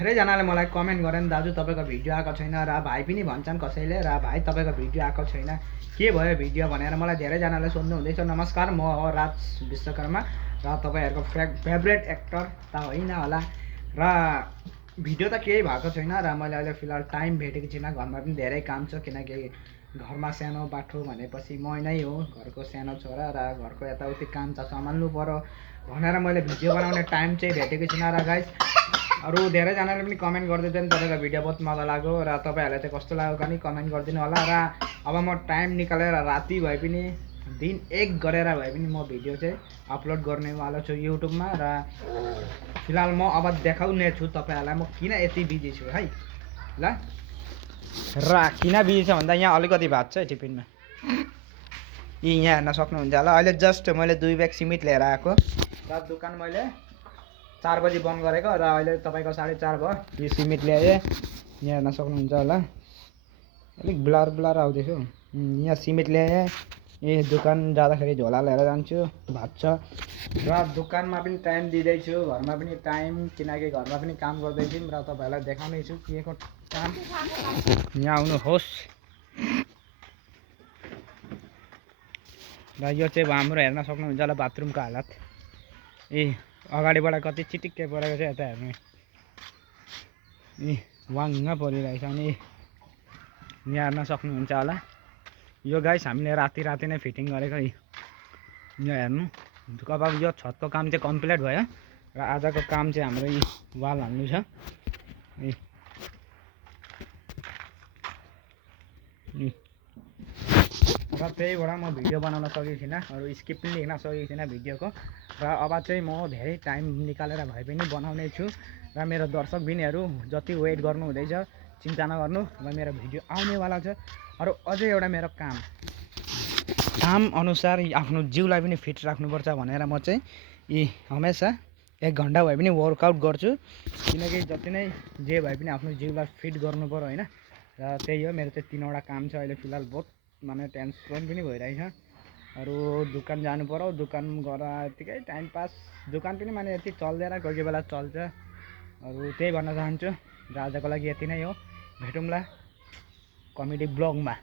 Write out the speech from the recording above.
धेरैजनाले मलाई कमेन्ट गरे नि दाजु तपाईँको भिडियो आएको छैन र भाइ पनि भन्छन् कसैले र भाइ तपाईँको भिडियो आएको छैन के भयो भिडियो भनेर मलाई धेरैजनाले सोध्नु हुँदैछ। नमस्कार, म हो राज विश्वकर्मा र तपाईँहरूको फेभरेट एक्टर त होइन होला र भिडियो त केही भएको छैन र मैले अहिले फिलहाल टाइम भेटेको छैन। घरमा पनि धेरै काम छ किनकि घरमा सानो बाठो भनेपछि म नै हो घरको सानो छोरा र घरको यताउति काम त सम्हाल्नु पर्यो भनेर मैले भिडियो बनाउने टाइम चाहिँ भेटेको छैन। र गाइस अरू धेरैजनाले पनि कमेन्ट गरिदिन्छ नि तपाईँको भिडियो बहुत मजा लाग्यो र तपाईँहरूलाई चाहिँ कस्तो लाग्यो भने कमेन्ट गरिदिनु होला। र अब म टाइम निकालेर राति भए पनि दिन 1 गरेर भए पनि म भिडियो चाहिँ अपलोड गर्नेवाला छु युट्युबमा। र फिलहाल म अब देखाउने छु तपाईँहरूलाई म किन यति बिजी छु है ल। र किन बिजी छ भन्दा यहाँ अलिकति भात छ टिफिनमा, यी यहाँ हेर्न सक्नुहुन्छ होला। अहिले जस्ट मैले 2 ब्याग सिमेन्ट लिएर आएको र दोकान मैले 4 बजी बन्द गरेको र अहिले तपाईँको 4:30 भयो। यो सिमेन्ट ल्याएँ, यहाँ हेर्न सक्नुहुन्छ होला, अलिक ब्लर आउँदैछ। यहाँ सिमेन्ट ल्याएँ, यही दोकान जाँदाखेरि झोला लिएर जान्छु, भात छ र दोकानमा पनि टाइम दिँदैछु, घरमा पनि टाइम, किनकि घरमा पनि काम गर्दैछौँ र तपाईँहरूलाई देखाउने छु के को काम। यहाँ आउनुहोस् र यो चाहिँ हाम्रो हेर्न सक्नुहुन्छ होला बाथरुमको हालत। ए अगाडिबाट कति चिटिक्कै परेको छ, यता हेर्नु वाङ्ग परिरहेछ। अनि यहाँ हेर्न सक्नुहुन्छ होला, यो गाइस हामीले राति नै फिटिङ गरेको। यहाँ हेर्नु, अब यो छतको काम चाहिँ कम्प्लिट भयो र आजको काम चाहिँ हाम्रो यी वाल हाल्नु छ। र त्यही भएर म भिडियो बनाउन सकेको थिइनँ, अरू स्क्रिप्ट पनि लेख्न सकेको थिइनँ भिडियोको। र अब चाहिँ म धेरै टाइम निकालेर भए पनि बनाउने छु र मेरो दर्शक बिनीहरू जति वेट गर्नु हुँदैछ चिन्ता नगर्नु, र मेरो भिडियो आउनेवाला छ। अरू अझै एउटा मेरो काम अनुसार आफ्नो जिउलाई पनि फिट राख्नुपर्छ भनेर म चाहिँ हमेसा 1 घन्टा भए पनि वर्कआउट गर्छु, किनकि जति नै जे भए पनि आफ्नो जिउलाई फिट गर्नु पर्यो होइन। र त्यही हो मेरो चाहिँ 3वटा काम छ अहिले फिलहाल। बहुत माने टेन्सन पनि भइरहेछ। अरू दोकान जानु पर्यो, दोकान गएर यतिकै टाइम पास, दोकान पनि माने यति चल्दैन, कोही कोही बेला चल्छ। अरू त्यही भन्न चाहन्छु र आजको लागि यति नै हो। भेटौँला कमेडी ब्लगमा।